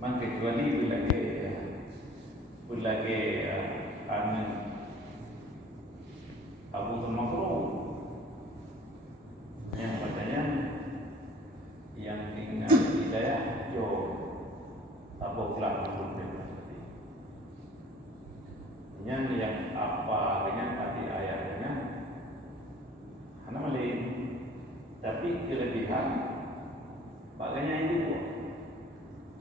Man kecuali bila ke anu Abu Makruh yang katanya yang tinggal hidayah jo Abu Kelak yang apa dengan tadi ayatnya hana malin tapi kelebihan bagainya itu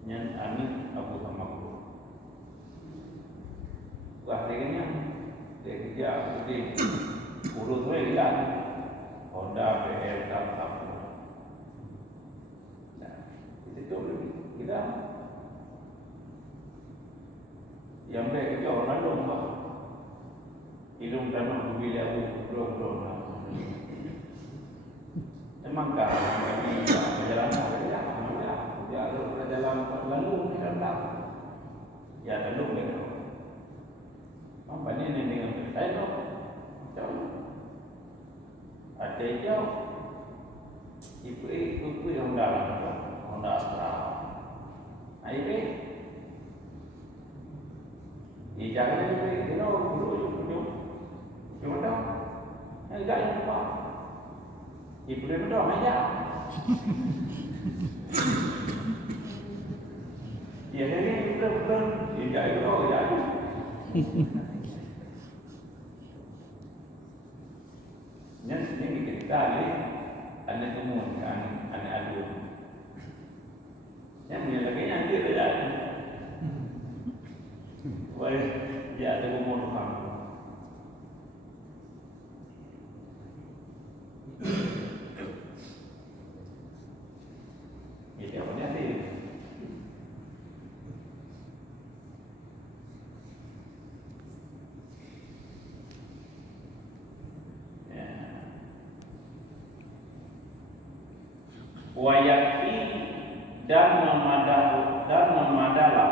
yang ani Abu Makruh akhirnya dia kerja seperti urut saya bilang Honda, PL, Tamtap. Nah, itu kita yang baik kerja orang lain pak hidung tanah mobil aku belum memang kan bagi perjalanan ya kalau dalam lalu kita ya lalu mereka apa ni dengan saya tu jauh ada jauh ibu yang Honda Astra ini jangan ibu kita dulu dah enggak yang apa ibu dia dah aja ya ini betul tidak itu ya Ini kita ada temuan kan, ada adu. Yang menyelesaikan yang dia tidak. Boleh dia ada umur kamu. Ini apa dia sih? Wayakfi dan memadalah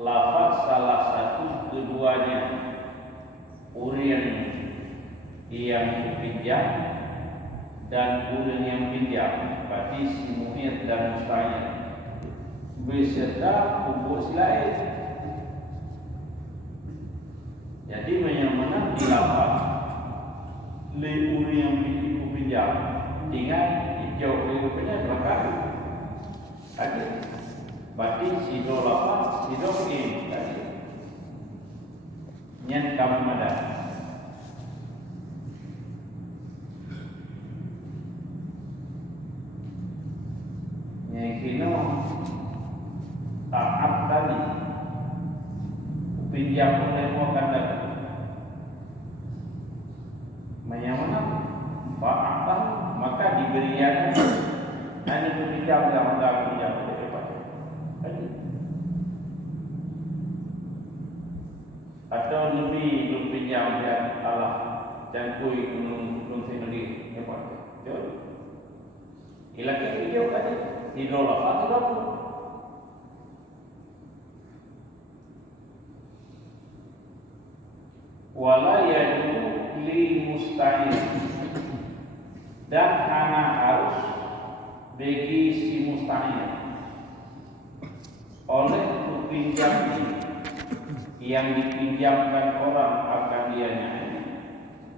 lafaz salah satu keduanya urian yang dipinjam dan urian yang pinjam berarti si muhir dan mustahil beserta kubur selain. Jadi menyamakan di lafaz li urian yang dipinjam dengan jauh rupanya belakang ada berarti sido lapan sido ini tadi nyan kamu ada yang kino taat tadi pinjam oleh makan tadi menyamakan Pak maka diberikan hanya berpinjam dalam pinjam atau lebih berpinjam dan Allah dan kui gunung sendiri hebat betul hilangkan video tadi hidrolaf atau apa wala yadu li mustahil dan hanya harus bagi si mustahil oleh pinjam yang dipinjamkan orang akan dianya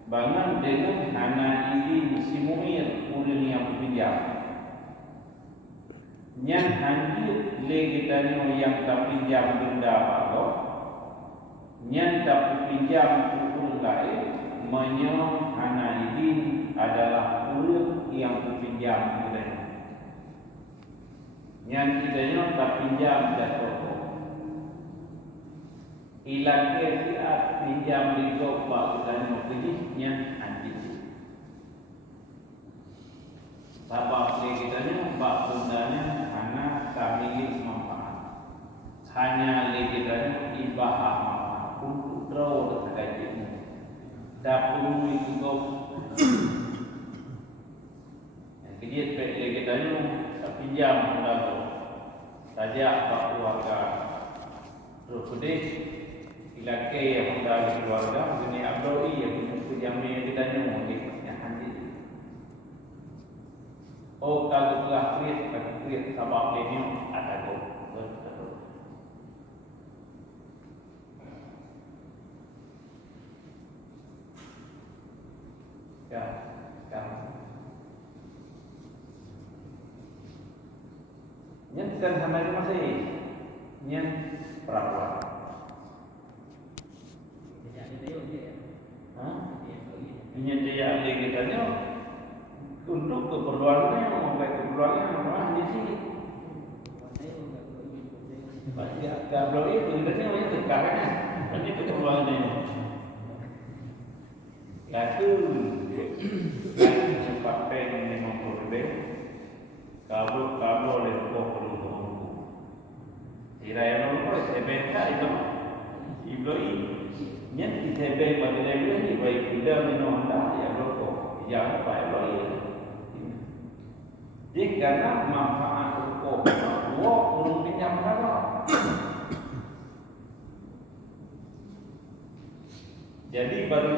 bangun dengan hanya izin si muhir ulun yang pinjam nyan hanjut legitanya yang tak pinjam benda atau nyan tak pinjam ulun lain menyong hanya izin adalah ulun yang pinjam oleh yang tidaknya tak pinjam jatuh ilang kefiat pinjam di sofa dan mengkejisnya anjing sabab legitanya bak bundanya hanya kami manfaat hanya legitanya ibahah manfaat untuk terus terkajitnya dapur itu kau dia legitanya pinjam benda saja bak keluarga terus sedih ilakai yang dari keluarga ini abdul yang kita nyamuk yang hanji oh kalau telah create sabab ini ada tu kan sama itu masih nyen perawan. Nyen dia ahli kitanya untuk keperluannya, mau keperluannya orang di sini. Gak perlu itu, kita ni orang sekarang ini keperluannya. Lalu cepat pen memang berbeda. Kabel oleh perlu. Tidak yang orang sebenta itu, ibu ini, yang sebenta pada dia ni baik tidak minum dah ya rokok, jangan pakai lori. Jika nak manfaat rokok, rokok urung pinjam berapa? Jadi baru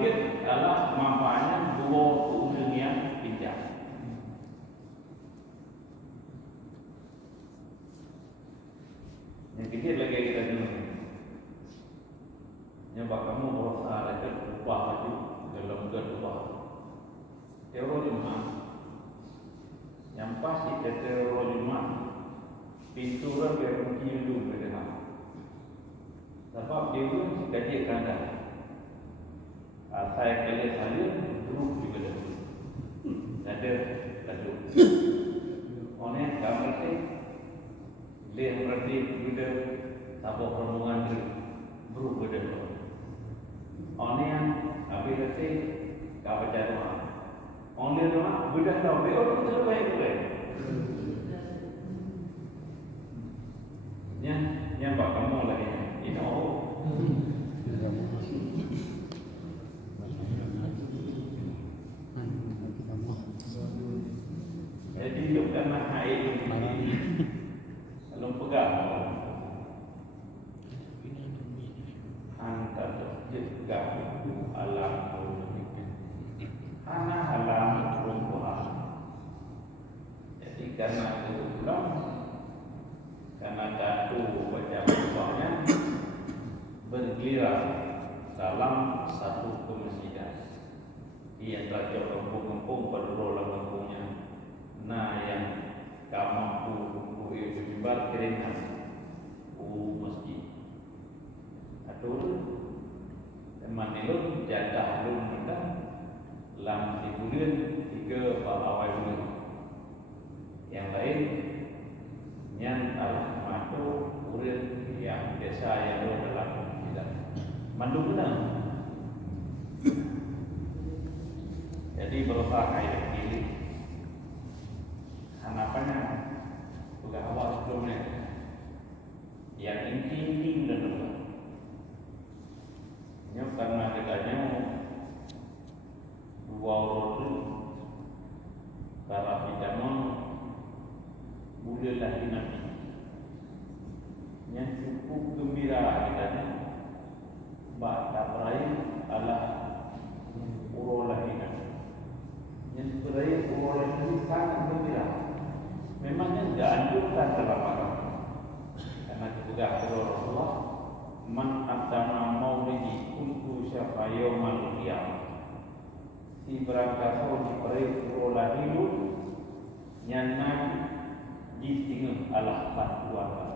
dia adalah manfaatnya dua urang yang pinjam. Yang kecil lagi kita dulu. Yang kamu berusaha lagi ubah itu dalam kedua. Terorisme. Yang pasti terorisme. Pintura berkunci dulu mereka. Sebab dia pun kaji kanda. Saya kali saya dulu juga ada lalu. Oleh kamu sih, lihat berarti kita tabur perhubungan berubah dulu. Oleh yang habis itu kau berjaya. Oleh tu, budak tahu betul betul baik. Yang bapa kamu lagi. Jadi hidup dalam air ini kalau pegang antara juga alam alam perempuan. Jadi karena itu belum karena jatuh baca bukunya bergiliran dalam satu kemasjidan. Ia belajar kampung-kampung berdoa kampungnya. Nah yang kampung itu dibar keringan masjid. Atau teman itu jadah belum kita lam tibulan 3 awal bulan. Yang lain yang harus masuk urut yang biasa yang dalam mandu benar. Jadi berusaha kayak begini. Harapannya sudah awal sebelumnya. Yang inti dan benar. Ini karena dekatnya 2 orang para pidana boleh lagi nanti. Yang cukup gembira dekatnya. Baca peraih adalah urol lahinan. Yang peraih urol lahinan sangat gembira. Memangnya tidak anjurkan dalam agama. Karena juga Rasulullah man atama maulidi kuntu syafa yawmal qiyamah. Si berangkat di peraih urol lahinan yang jistingan Allah bantuan.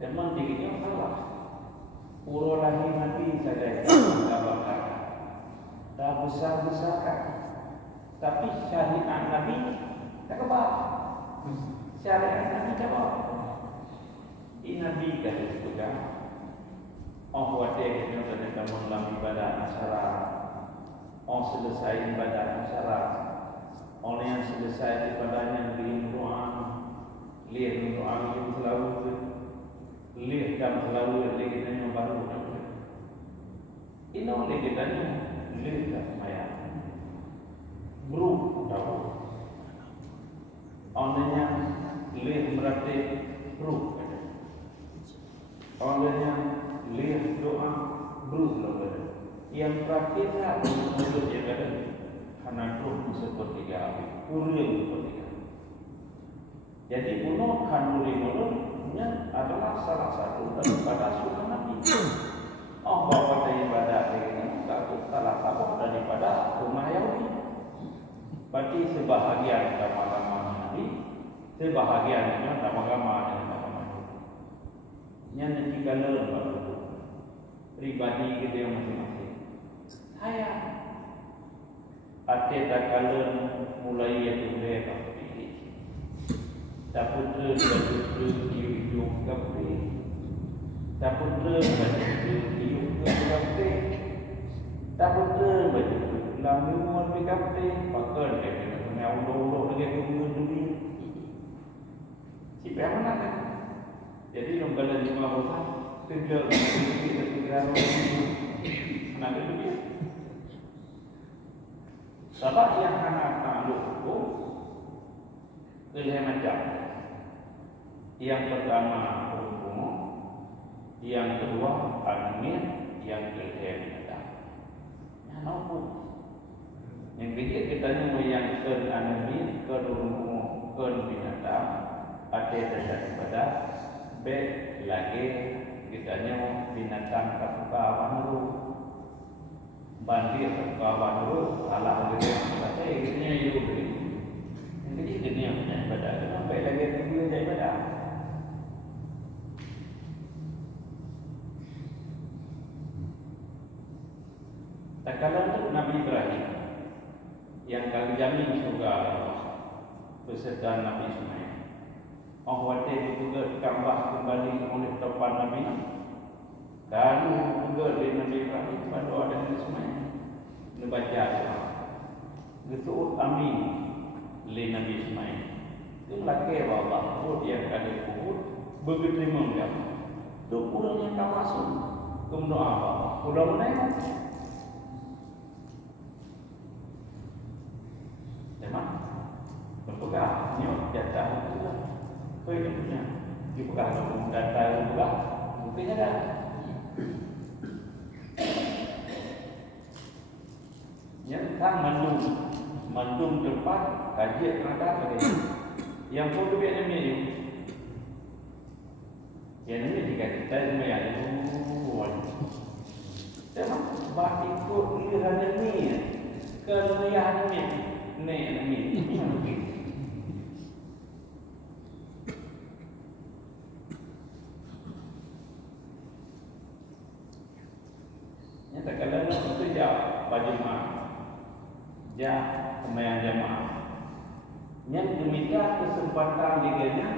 Memang dirinya salah. Urol lagi Nabi saja tak bakar, tak besar-besarkan. Tapi syariat Nabi tak kebal. Syariat Nabi tak kebal. Ini Nabi kata juga. Wadah kita sudah dalam ibadah asyara. Selesai ibadah asyara. Oleh yang selesai ibadahnya beri doa, lihat doa yang selalu. Lihat dan selalu lihat yang baru. Ini oleh kita ni lihat dan maya. Bro, tahu. Olehnya lihat berarti bro. Olehnya lihat doa bro lalu. Yang praktisnya untuk dia kata karena bro seperti apa? Kuliah seperti apa? Jadi bunuh kanuri adalah salah satu daripada sunnah Nabi. Bahwa daripada ini salah satu daripada rumah Yahudi. Berarti sebahagian agama Nabi sebahagiannya tak agama dan agama yang nanti kalau pribadi kita yang masing-masing saya ate tak kalau mulai itu dia tak putra hidup kafe tak putra hidup kafe tak putra dalam umur kafe pakai dia punya ulo lagi umur dunia si apa nak jadi nombor jumlah besar tinggal kita nak dunia sebab yang anak takluk itu kelihatan macam yang pertama hukum, yang kedua anunya, yang ketiga yang nopo. Yang ketiga kita ni yang ke anunya, ke hukum, ke binatang, ada daripada B lagi kita ni binatang kasuka wanuru, bandir kasuka wanuru, salah lagi kita ini hidup ini. Yang ketiga ni yang daripada kenapa lagi tinggi daripada tak kala itu Nabi Ibrahim yang kami jamin surga beserta Nabi Ismail. Allah itu juga tambah kembali oleh tempat Nabi. Kalau juga di Nabi Ibrahim pada ada Nabi Ismail. Dibaca itu amin le Nabi Ismail. Itu lagi Allah dia kali kubur begitu menggam. Itu kurangnya tawasul. Kemudian apa? Kurang mana? Berpegang, nyok jatah itu lah. Kau itu punya. Dipegang dengan data itu juga, mungkin ada. Yang kan mandum tempat kajian terhadap mereka. Yang pun lebih ada ni. Yang ini dikatakan saya semua yang itu. Memang bah ikut lihat ni, kerana ni. Yang tak kala itu jauh baju mah, jauh kemayan jamaah. Yang demikian kesempatan diganya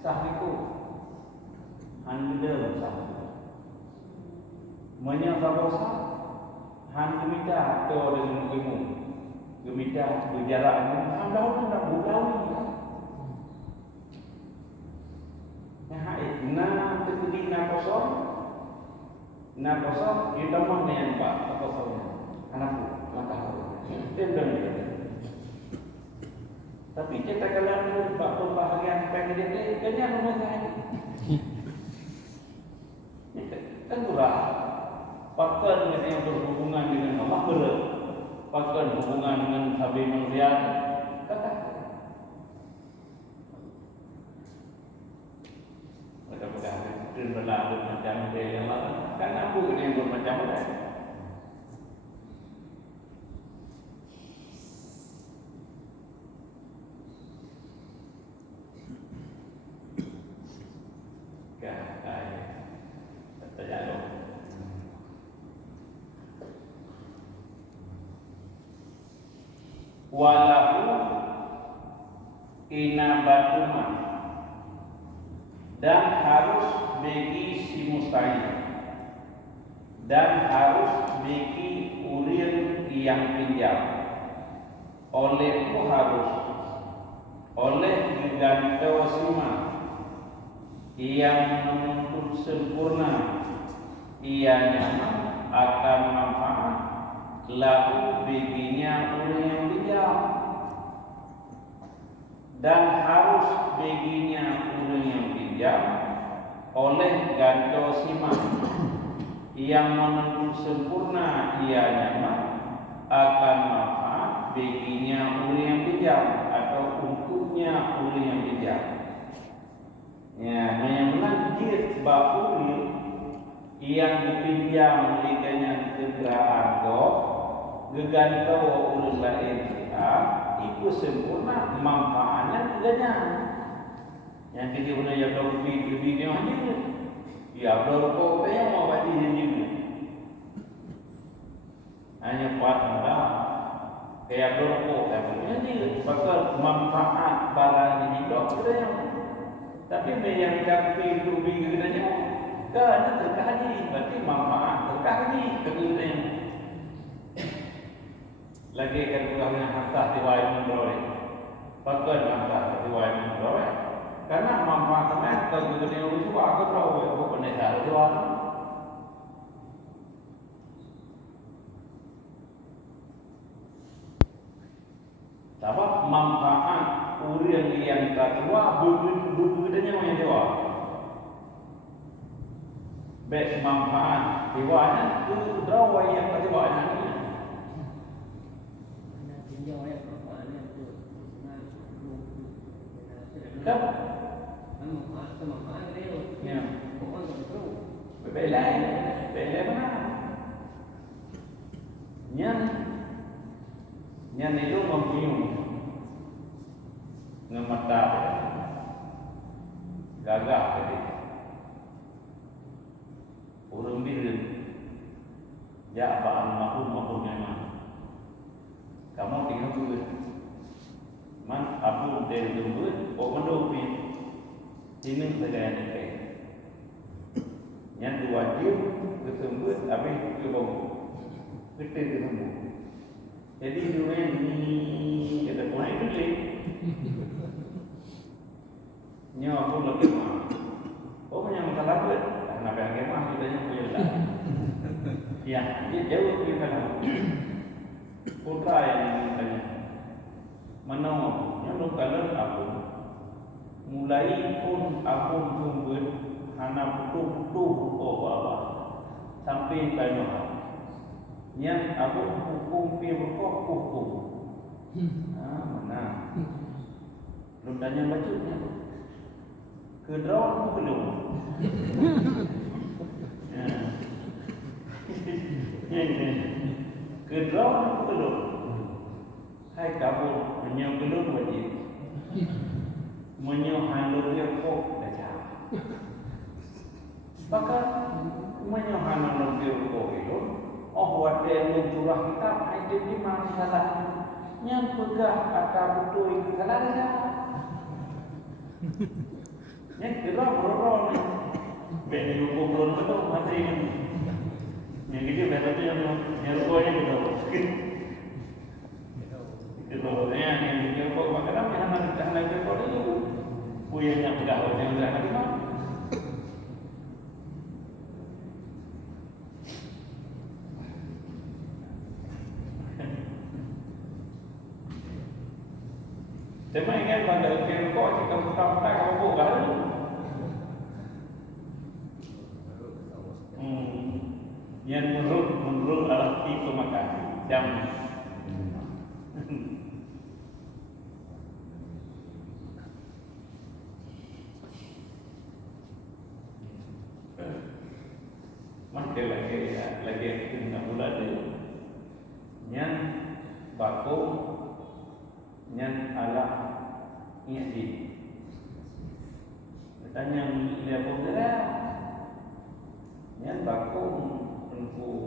sahiku, anda sahiku. Menyabarosa, anda minta ke orang ilmu. Gemita berjarak anda nak bulan ni. Nah, terjadi nak kosong. Nak kosong kita mau yang pak kosongnya. Anakku, langkah. Tendang dia. Tapi kita kalau pak bahagian pengen dia kena rumah saya. Kan kurang. Pakar yang berhubungan dengan Allah berat. Pakar hubungan dengan Nabi manusia kata mudah-mudahan itu berlalu macam dia yang lain kan aku ini yang bermacam-macam walahu inabatuma dan harus bagi si mustahil dan harus bagi urin yang pinjam oleh harus oleh gigantosima yang menuntut sempurna ianya akan manfaat lalu baginya urin yang pinjam dan harus baginya urin yang pinjam oleh gantosima yang menuntut sempurna ianya akan manfaat baginya urin yang pinjam atau untuknya urin yang pinjam. Ya, yang lanjut bakul yang dipinjam dengan kendaraan gegantau urin lain itu sempurna manfaatnya tidaknya Yang kita guna yang lebih dia hanya ya berapa yang mau bagi sendiri. Hanya pada kayak berapa tapi ini pasal manfaat barang ini dok kita yang tapi yang tapi lebih gedenya kan terkali berarti manfaat terkali kita yang lagi kan bukan harta diwai menolak pasal harta diwai menolak karena manfaatnya kalau kita yang itu aku tahu aku pernah tahu diwai. Sebab manfaat orang yang tak tua berbudanya yang tua. Best manfaat dewanya itu draw yang tak tua ni. Kan? Ya. Berbelai mana? Nyan itu membiung ngemata gagah tadi urang birin ya baan mahum memang kamu tinggal dulu man aku dari dulu kok mendopi ini saya ni nyan dua jam kesembut habis ke bawah kita kesembut. Jadi dulu ni kita mulai dulu. Nyo aku lagi mah. Oh punya masalah tu. Karena bagi mah kita yang punya lah. Ya, dia jauh punya kalau. Putra yang tanya. Mana yang kalau aku mulai pun aku tunggu anak putu apa sampai kaya. Yang aku hukum pihak hukum. Mana? Belum tanya bacanya. Kedrawan belum. Kedrawan belum. Hai kamu menyau belum wajib. Menyau handul dia kok baca. Maka menyau handul dia kok itu. Oh, wadah yang curah kita, itu di mana salahnya? Yang pegah atau betul itu salahnya. Yang kira berorong ni, benda hukum belum betul mati ini. Yang itu benda tu yang rupanya betul. Itu yang dia kok makanan yang hendak dia kok itu, punya yang pegah yang dah mati mana? Tema ingat pada kira kau jika muka-muka kau buka dulu. Yang menurut alat itu makan jam. Macam lagi kita bulan itu. Yang baku yang ala ini tanya dia pula yang baku untuk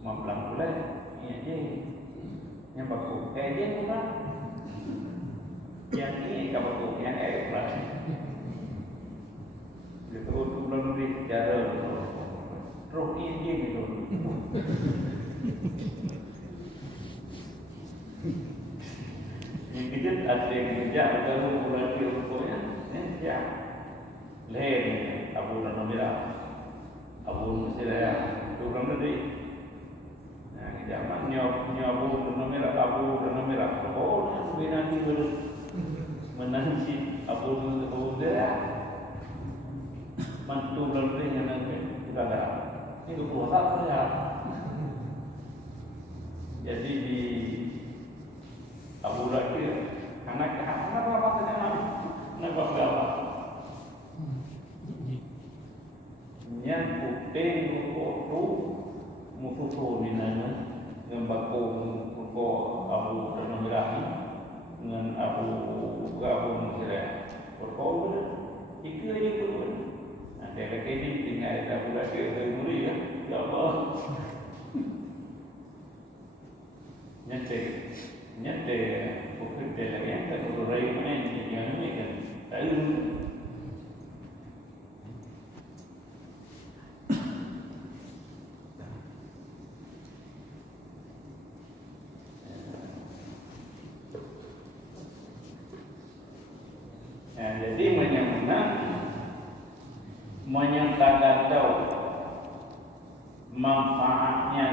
mampulan pula ini yang baku kayak dia pula yang ini kamu yang pula itu untuk lebih cara terus ini gitu. Yang kita ada yang kerja kalau bulan rukuknya, ya, lain Abu Ranamira, Abu Musiraya, tu orang nanti, nah zaman Abu Ranamira, oh nanti baru menanti Abu Musiraya, mantu nanti yang nanti kita ada, itu kuasa saja. Jadi di Abu Lakir, anak apa saja nak apa? Yang putih itu musuh di mana? Dengan baku Abu Ranamirahi dengan Abu Musiraya. Itu aja pun. Ada lagi ni tinggal ada pula ke muri ya. Ya Allah. Nyate bukan lagi yang tak berai mana yang ni kan. Tahu. Jadi menyangka tahu manfaatnya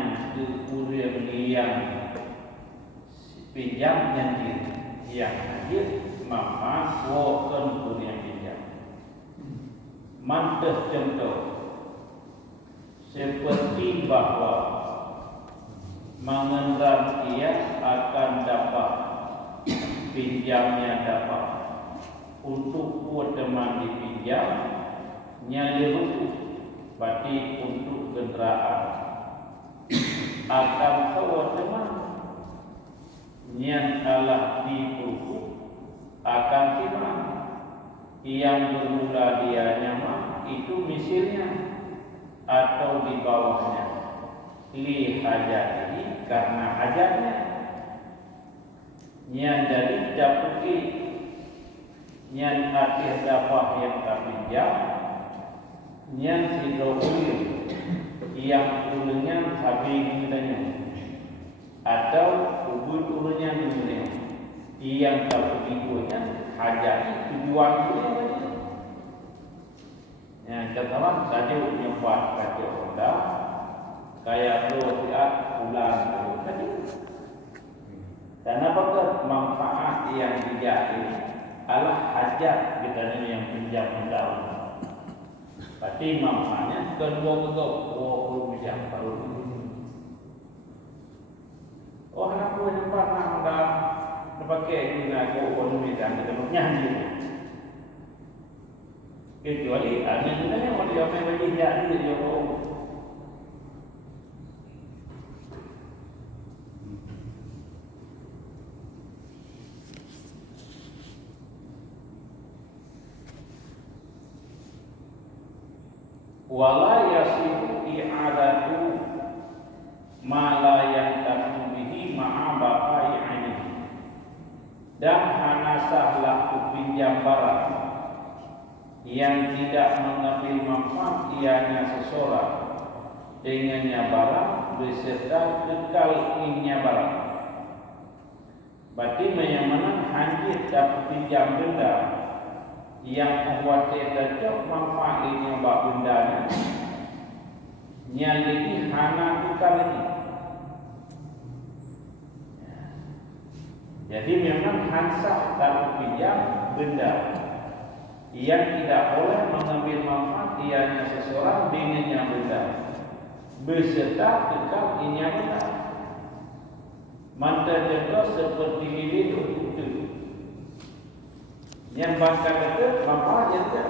kurang yang pinjam yang hadir manfaat bukan kurang pinjam. Mantap contoh seperti bahawa mengenal ia akan dapat pinjamnya dapat untuk buat teman dipinjam nyaliru berarti untuk kenderaan akan buat teman yang Allah dibuku akan timah yang bermula dia nyaman itu misalnya atau di bawahnya li hajat ini karena hajatnya yang dari dapuki yang akhir dapat yang tak pinjam yang sidrokulir yang turunnya habis mintanya atau turunnya mintanya yang tak begitunya hajat tujuan itu yang katakan saja nyempat kacau honda kayak lo siap pulang tadi karena apa manfaat yang tidak ini adalah hajat kita ni yang pinjam mendalam. Berarti manfaatnya kedua pinjam baru. Oh, kenapa yang pernah dah pakai guna kau pinjam kita nyanyi. Kecuali ada yang mau dia main bagi dia kau. Wala yasihu i'adatu ma la yantafu bihi ma'a baqai 'ainihi dan hanasahlah pinjam barang yang tidak mengambil manfaat ianya seseorang dengannya barang beserta kekal inya barang. Berarti menyamakan hancur dapat pinjam benda yang membuat cocok manfaat ini bak bendanya yang lebih hana tukar ini. Jadi memang hansah dapat pinjam benda yang tidak boleh mengambil manfaat ianya seseorang dengannya benda beserta kekal inya benda. Mantan contoh seperti itu yang bangsa itu manfaat yang tidak.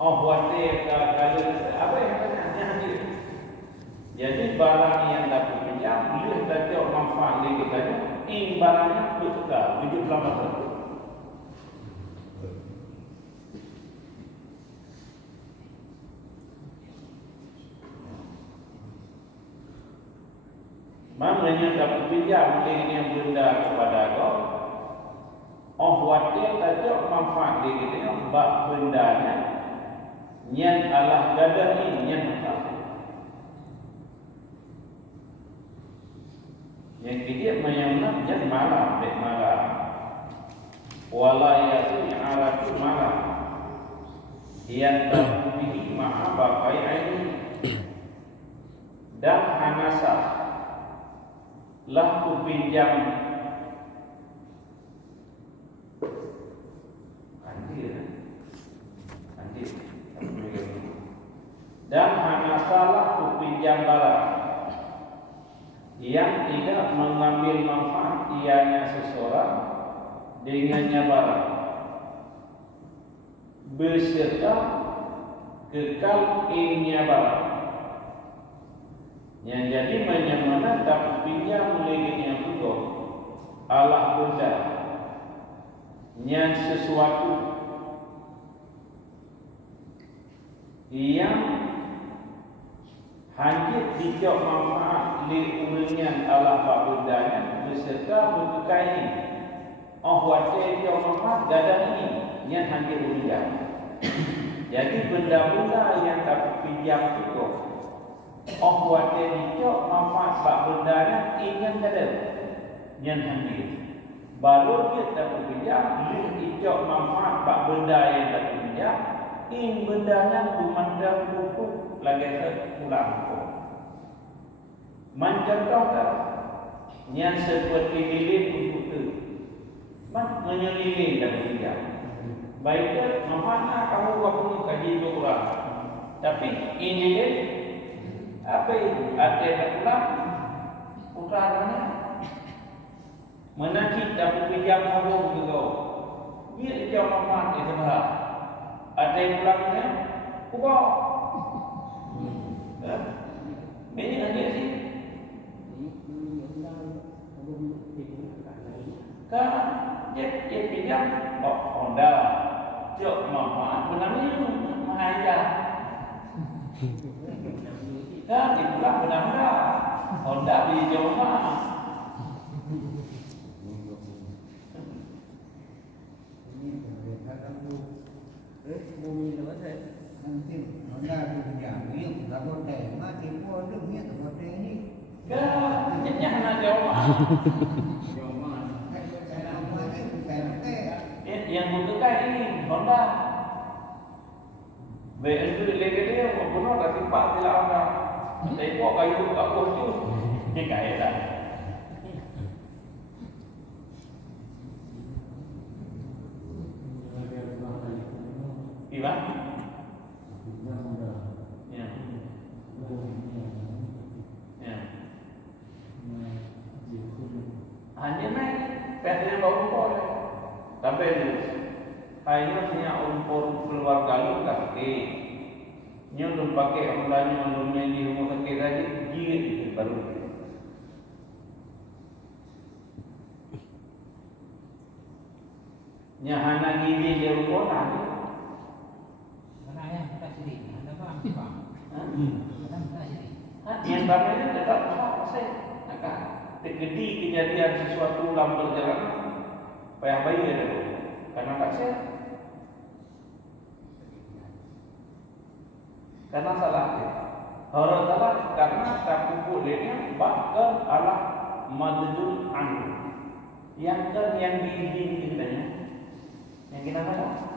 Oh, waktu kalau apa yang katanya hadir. Jadi barang yang dapat pinjam, dia tak manfaat lagi katanya. Barangnya bertukar, hidup lama terus. Maknanya dapat pinjam dengan yang benda kepada kau. Oh, waktu tak manfaat dia kita bak bendanya yang Allah gadai yang tak. Yang dia menyamlah yang malam dek malam. Wala yatu i'aratu malam. Yang tabihi ma'a baqai aini. Dan hanasah lah pinjam dan hanasalah pinjam barang yang tidak mengambil manfaat ianya seseorang dengannya barang beserta kekal inya barang. Yang jadi menyamana dapat pinjam legenya juga Allah benda yang sesuatu yang hanya dijok manfaat li umumnya Allah berdaya beserta berkaitan wajah dijok manfaat gadang ini yang hanya umumnya. Jadi benda-benda yang dapat pinjam itu wajah dijok manfaat berdaya ini yang gadang yang hanya baru dia dapat pinjam li dijok manfaat benda yang dapat pinjam in bendanya memandang buku lagi pulang pun. Mencontohkan yang seperti lilin komputer, menyelilin dan tidak. Baiklah, mana kamu waktu kaji Quran, tapi ini lilin apa itu? Ada yang pulang, putranya menakik dapat pinjam kamu juga. Dia jauh manfaat itu berat. Ada yang pulangnya, ubah. Ini ada sih. Kan dia pinjam Honda, jok manfaat benarnya mahaya. Kan dipulang benar-benar Honda beli jauh mana? Bumi nó thế nanti Honda di pinjam ni tak boleh mati pun tu ni tak boleh ni Kan jangan jauh mana? Jauh mana? Yang butuhkan ini Honda. BNP lagi dia membunuh dah timpak di Honda. Tepok kayu kat tu. Ni kaya dah. Iwan? Ya. Ya. Hanya naik pedalnya baru boleh. Tapi hanya punya umpur keluarga lu kaki. Nya belum pakai ondanya ondanya di rumah sakit tadi gigit baru. Nya hana gigi dia rumah yang bapaknya tetap saya akan terjadi kejadian sesuatu dalam perjalanan payah bayi ada karena tak saya karena salah orang salah karena tak pupuk dia bahkan Allah madjul an yang kan yang diinginkannya yang kita tahu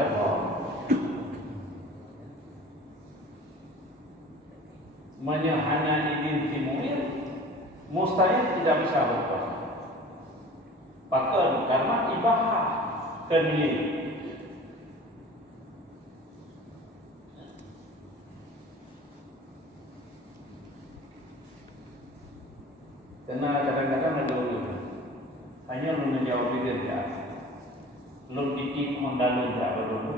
betul. Menyahana idin timur mustahil tidak bisa berpuasa. Bahkan karena ibadah kenil. Karena kadang-kadang ada orang hanya menjawab dia, lu titik mendalu tak berlalu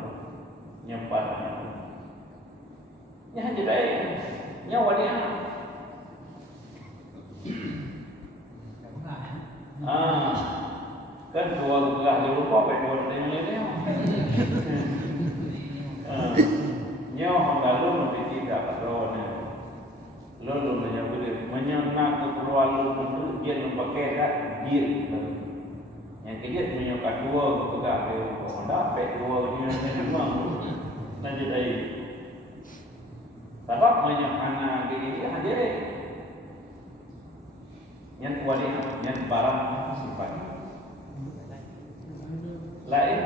nyempatnya. Yang jadi nyawa dia. Kan dua belah lupa apa dua tanya dia. Nyawa mendalu lebih tidak berlalu. Lalu menyebut menyenang keperluan lu dia memakai kat dia. Yang ketiga menyokap dua juga dia dapat dua dia memang nanti dari sebab menyokana gigi hadir yang kuali yang barang sifat lain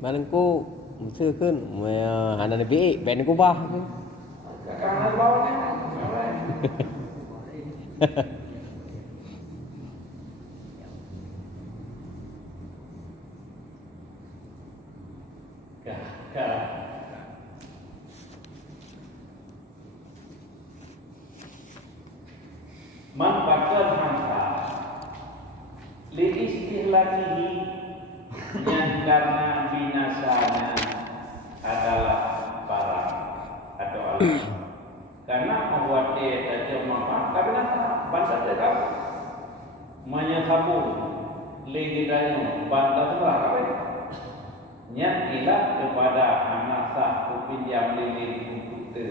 Mana ku mesti kan hana nabi ben ku bah kakak bawa ni manfaatkan harta li istihlatihi yang karena binasanya adalah barang atau alat karena membuat dia saja manfaat karena bangsa dia tahu menyesabun lagi daya bantah sebelah apa? Nyat ilah kepada anasah kupinjam lilin untuk te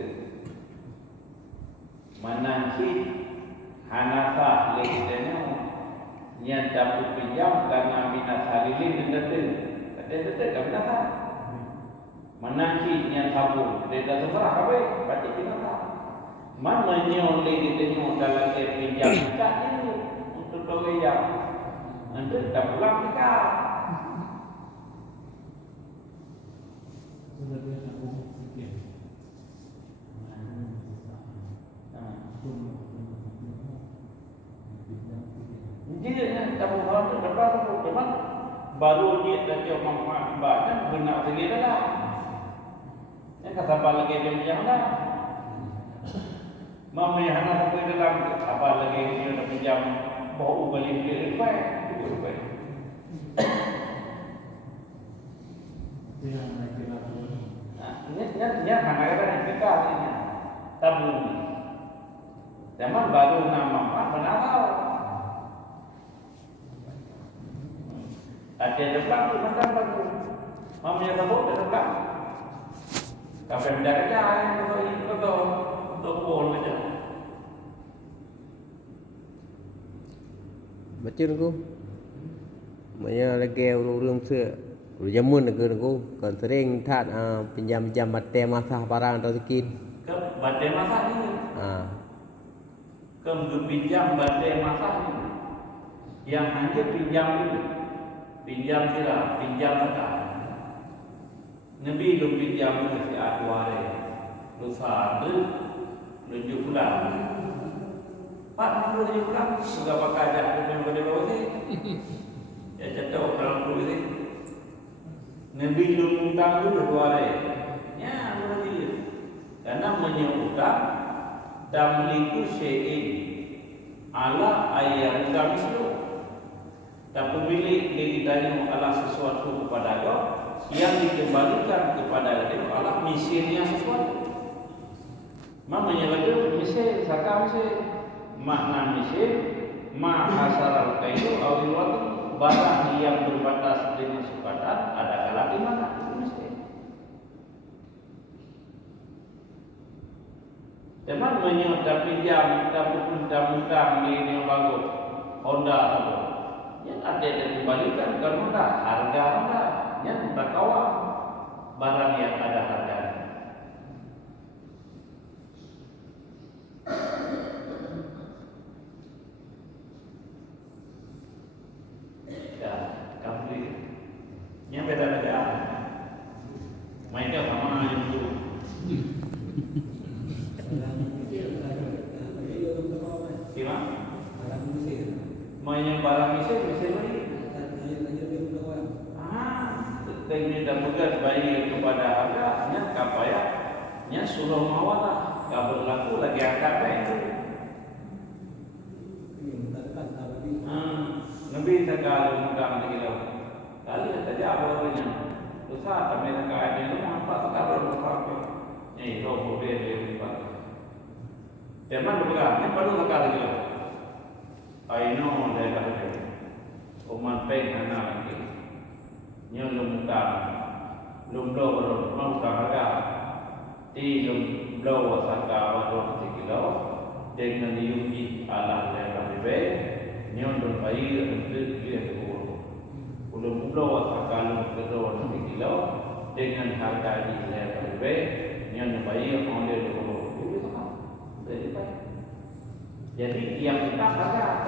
menansi anasah lagi daya nyat dapat pinjam karena minat halilin mendetil detil kan minat menansi nyat sabun tidak sebelah apa? Berarti minat mana nyon lagi daya dalam pinjam tak ini untuk doa nanti tak pulang kita. Jadi tak pulang tu dapat teman baru dia dah jauh manfaat banyak benar lagi dah. Yang kata apa lagi dia pinjam dah. Mama yang anak aku dalam apa lagi dia dah pinjam bawa balik dia lepas. Ini hanya ada kita ini tabung. Zaman baru nama apa benar tahu. Ada depan tu macam baru. Mamanya tahu depan. Kafe mendaratnya kalau ini betul untuk pol macam. Betul ku. Maya lagi urung สื้อ Jamun aku kan sering tat pinjam-pinjam batai masah barang atau sekin. Ke batai masah ni. Ke pinjam batai masah ni. Yang hanya pinjam ni. Pinjam sila, pinjam kata. Nabi lu pinjam ni si Adware. Lu sadu, lu jukulan. Pak lu jukulan sudah pakai ajar tu pada bawah ni. Ya cetok dalam kulit ni. Nabi lu utang tu Adware. Ya, berarti karena menyebutkan tamliku syai'in ala ayat kamislu. Tak pemilik ditanya Allah sesuatu kepada Allah yang dikembalikan kepada Allah misinya sesuatu. Mamanya betul misi sakam misi makna misi ma hasaral kaitu awil barang yang berbatas dengan sifatan ada kala di mana misi. Teman menyudah pinjam tapi pinjam di yang bagus Honda tu. Yang ada yang dibalikan ke Honda harga Honda yang berkawan barang yang ada harganya. Ya, kamu yang beda-beda. Mereka sama yang itu. Gimana? Main barang Mesir beri. Teknik dan pegat bayi kepada harganya kapayanya suruh mawalah. Tak berlaku lagi angkat itu. Nabi sekali mengundang lagi. Kali saja awalnya. Usaha kami sekali ini apa tak berlaku. Ini roh boleh lepas. Zaman berlaku. Ini perlu sekali lagi. Aino dari kata umat peng anak lagi nyo lumta lumdo baru mau harga di lumdo wasaka baru kilo dengan yuki ala dari be nyo lum bayi untuk dia tu lumdo wasaka lumdo kilo dengan harga di dari be nyo bayi on dia tu jadi yang kita harga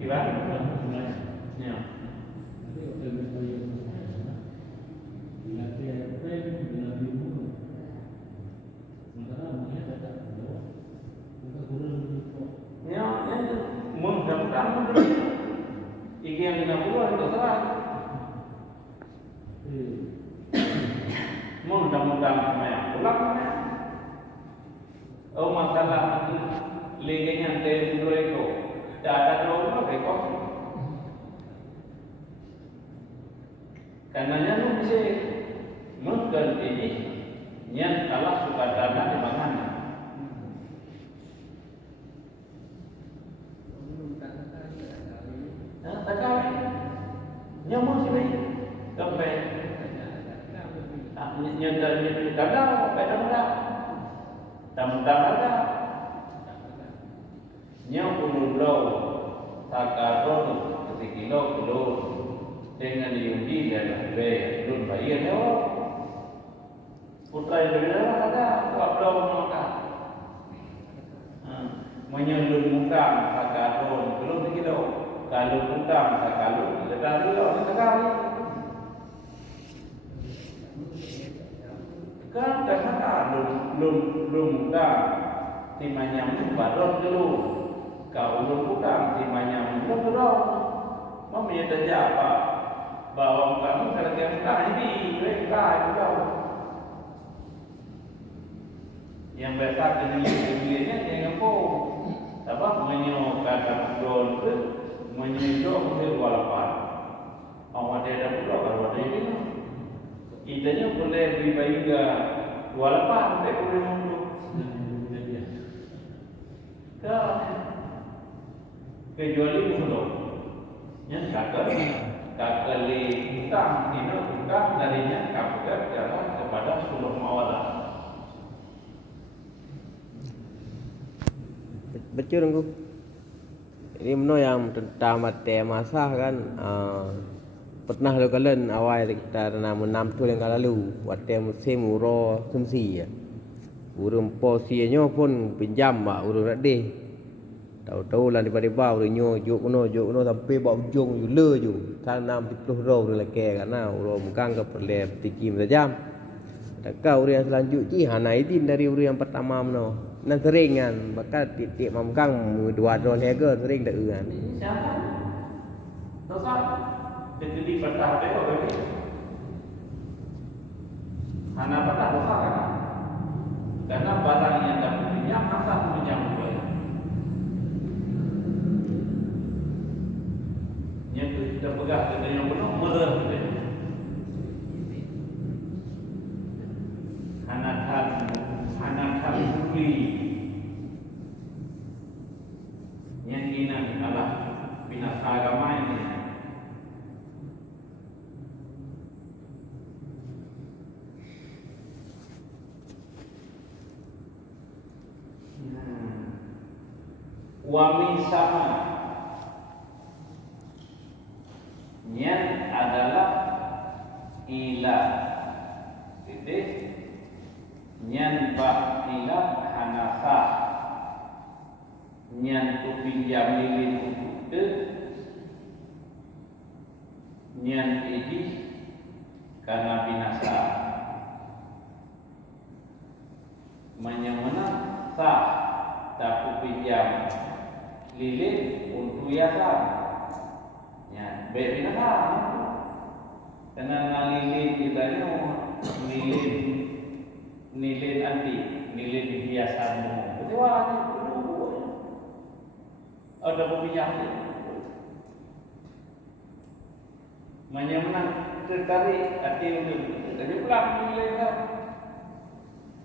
gimana? Ya. Ya, mudah-mudahan iki yang 50 itu salah. Mudah-mudahan yang pulang. Oh masalah legenya dari dulu itu tidak ada dulu rekod. Karenanya lu bisa mungkin ini Nyen kalah suka dana di mana? Tak kawin. Nyamuk sih bayi. Sampai. Nyen dari kadang sampai kadang. Tam-tam ada. Nyamuk ulur takaron ketikilo kilo dengan Yudi dan belum bayar yo. Putra itu adalah ada belum maka menyelur muka takaron belum kilo kalau muka kalau letak kilo sekali kan karena belum muka timanya baron dulu. Kau belum bukan timanya belum belum. Mami ada siapa? Bawa kamu kalau dia minta ini, mereka juga. Yang biasa kenyanya yang apa? Sebab menyokong don tu, menyokong tu walaupun awak dia ada pula kalau ada ini. Idenya boleh beli bayi ke walaupun tak boleh mundur. Kecuali mulut, yang kakak li utang, ini utang darinya kakak jalan kepada suluh mawadah. Betul engkau. Ini meno yang tentang mate masa kan pernah lo kalian awal kita nama tu yang lalu waktu musim uro semsi ya. Urung posinya pun pinjam mak urung nak deh. Tahu-tahu lah tiba-tiba urung juk kuno sampai bawa ujung le ju. Tanam 10 roh le ke karena urung mukang ke perle tikim sejam. Tak kau urung yang selanjutnya hana itim dari urung yang pertama meno. Nan sering kan bakal titik mamkang 2 roh lega sering dak kan. Siapa? Dosa. Jadi pertah teko bagi. Hana pertah dosa kan? Karena barang yang dapat pinjam masa pinjam boleh. Yang kita pegang kita yang penuh merah kita. Anak-anak buli. Yang ini adalah binasa agama ini. Wami sama nyan adalah ilah titik nyan bah ilah hanasa nyan tu pinjam lilin itu nyan ini karena binasa menyemana sah tak pinjam lilin untuk yasan, ya, beri nama, karena lilin kita ni lilin anti, lilin hiasanmu, betul ada pemijam, menyemang tertarik hati lilin, jadi pulang lilin kan,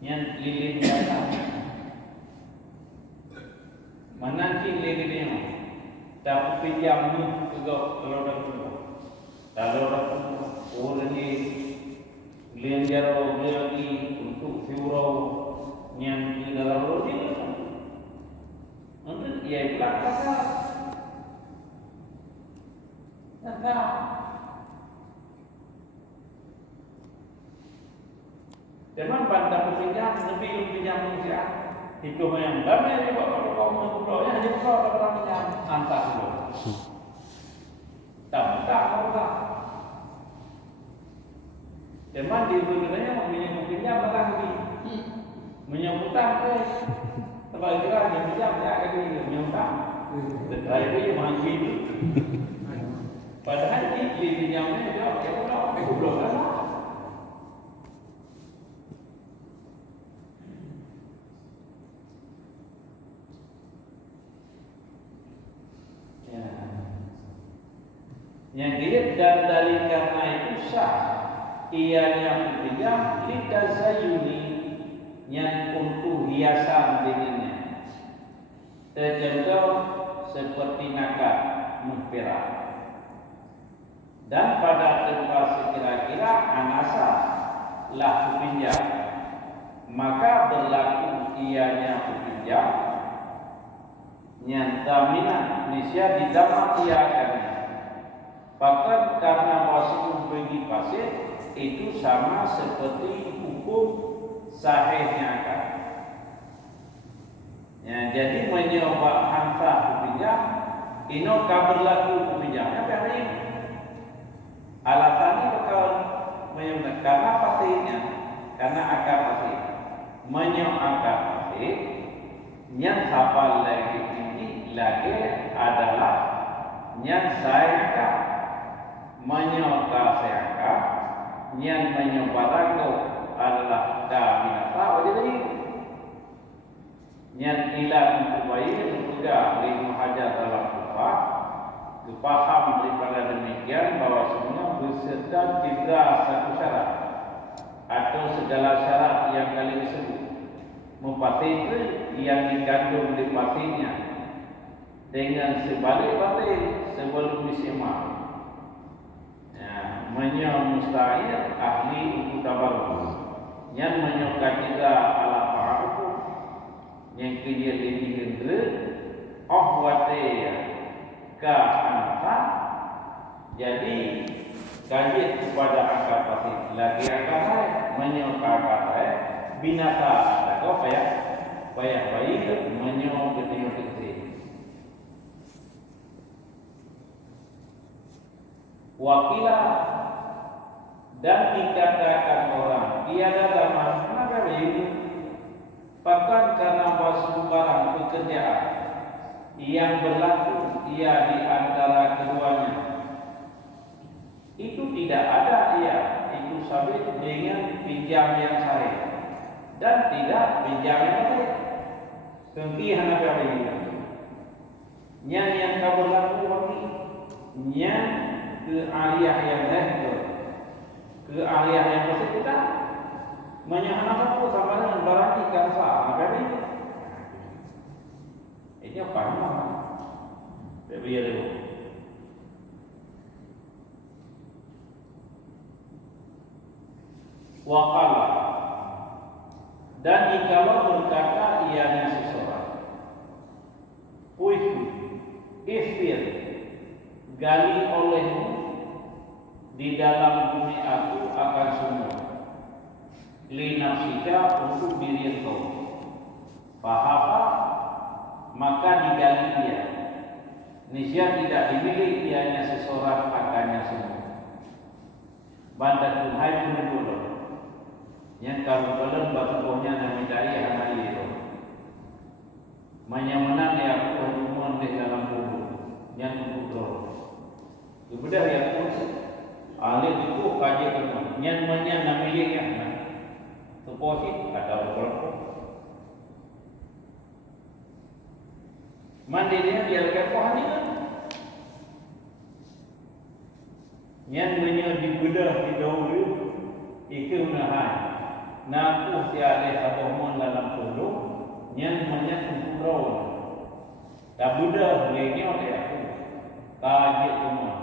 yang lilin hiasan. Mana sih lagi dia? Tak pinjam ni juga kalau dah pun. Kalau dah pun orang ni belajar lagi untuk surau yang di dalam roti. Nanti ia pulang kata. Kata. Jangan pandang pinjam, lebih pinjam manusia. Itu yang damai dia buat kalau ya hanya kalau orang yang antar dulu. Tak apa. Teman di dunia menyebutnya lagi. Menyebutkan sebab kira dia bijak dia menyebutkan. Tetapi dia mangki. Padahal di pinjamnya dia aku belum kan. Yang dia dan dari karena itu sah ianya pinjam litazayuni yang untuk hiasan dirinya. Tercontoh seperti nakak muhperak. Dan pada tempat sekira-kira anasa lah kupinjam, maka berlaku ianya kupinjam nyantaminan Indonesia di dalam iakannya. Bahkan karena wasil bagi pasir itu sama seperti hukum sahihnya akad. Ya, jadi menyoba hansa kupinjam, ino berlaku kupinjamnya apa ini? Alasannya bakal menyebut karena pasirnya, karena akad pasir, menyo akad pasir, yang sapal lagi ini lagi adalah yang saya akad, menyo saya akad, yang menyo barangko adalah kabinasa wajib ini, yang ilah memperbaiki juga lima hajar dalam kufah. Faham daripada demikian bahawa semua beserta juga satu syarat atau segala syarat yang kali disebut memfasilkan yang dikandung di pastinya dengan sebalik batil sebelum disemak. Ya, mustahil ahli untuk tabarruk yang menyokak juga ala fa'aruku yang kerja lebih hendra wate ka anfa. Jadi kaji kepada akal pasti lagi akal menyokak akal binasa ada kau payah baik menyokak kecil wakilah dan dikatakan orang tiada zaman kenapa begitu? Bahkan karena bahasa barang pekerjaan yang berlaku ia di antara keduanya itu tidak ada itu sabit dengan pinjam yang sahih dan tidak pinjam yang sahih. Kengkihan apa ini? Yang berlaku bagi yang keahlian yang lahir, keahlian yang bersekutu, menyahana satu sama dengan barang ikan sah. Apa ini? Ini apa namanya? Biar dulu. Waqala dan jikalau berkata ianya seseorang, puiku istir gali olehmu di dalam bumi aku akan semua linafsika untuk diri engkau fahapa maka digali dia. Nisya tidak dimiliki ianya seseorang akannya semua. Bandat Tuhan menurut yang kalau belum batunya nama daya anak itu. Menyamanang ya pertemuan di dalam tubuh yang tubuh. Kemudian ya pun ahli itu kaji teman. Yang namanya Tuposit ada beberapa. Mandirinya biarkan pohon ini. Yang dibedah di dahulu itu menahan. Naku tiada sahabat dalam pulau. Yang pulau. Tak bedah lagi oleh aku. Kaji teman.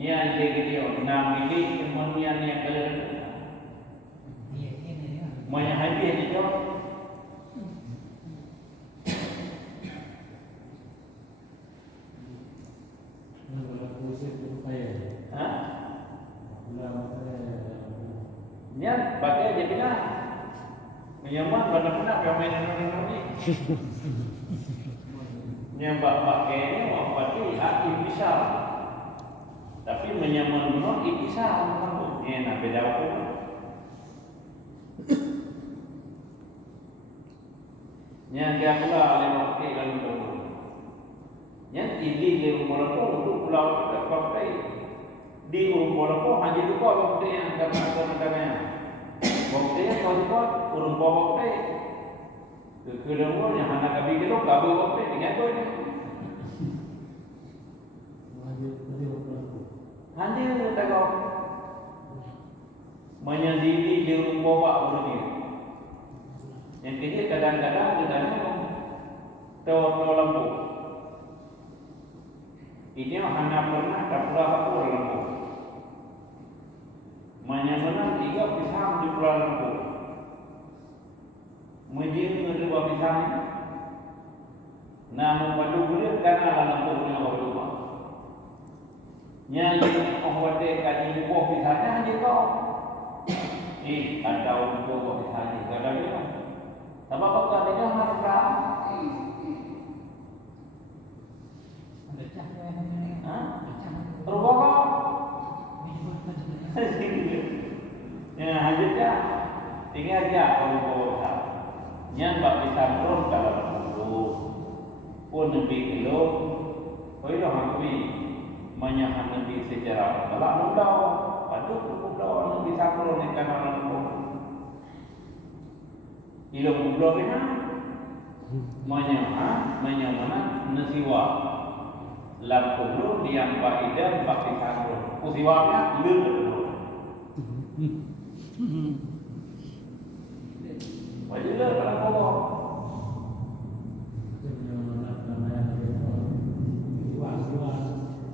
Yang lagi dia nak milik teman yang kalian. Habis itu. Nya pakai aja kita menyaman benar-benar kami ini nyambak pakai ini wapati hati besar tapi menyaman benar itu besar ini nak beda apa nya dia pula lewat pakai lalu dulu nya ini dia melakukan untuk pulau pakai di umur hanya lupa waktu yang karena waktu yang kau lupa urung waktu kedua yang anak kami itu kabel waktu dengan tu ini hanya tak kau menyendiri di rumah bawa begini Yang ketiga kadang-kadang gedanya tahu lembu. Ini hanya pernah kapura kapur lembu. Menang 3 pisang di pulau lembu. Mujin kedua pisang. Namun pada bulan karena lembu punya rumah. Nyali orang kaji buah pisangnya hanya kau. Ada orang buah pisangnya kadang-kadang. Tapi apa dia harga? Berubah kau? Ya, hajatnya tinggal aja kalau bawa. Yang bak pisang ron kalau dulu pun lebih kilo. Kau itu hampi menyahan lebih sejarah. Kalau mudah, patut mudah lebih sakron ikan orang pun. Ilo mudah ni menyahan nasiwa. Lampung diam baidan bak pisang ron. Usiwanya lulu. Wajilah kalau kau.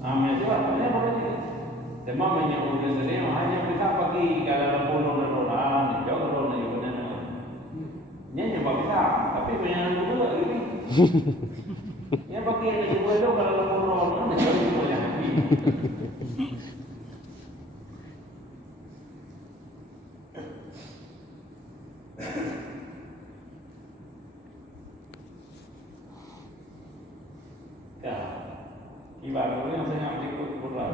Amin juga, mana boleh. Demam menyebut sendiri, hanya kita pagi kalau pulau nerolan, jauh nerolan itu benar. Nyanyi bisa, tapi banyak juga ini. Ya pagi ini pulau kalau pulau nerolan, jauh banyak lagi. Ibarat yang saya ikut Quran.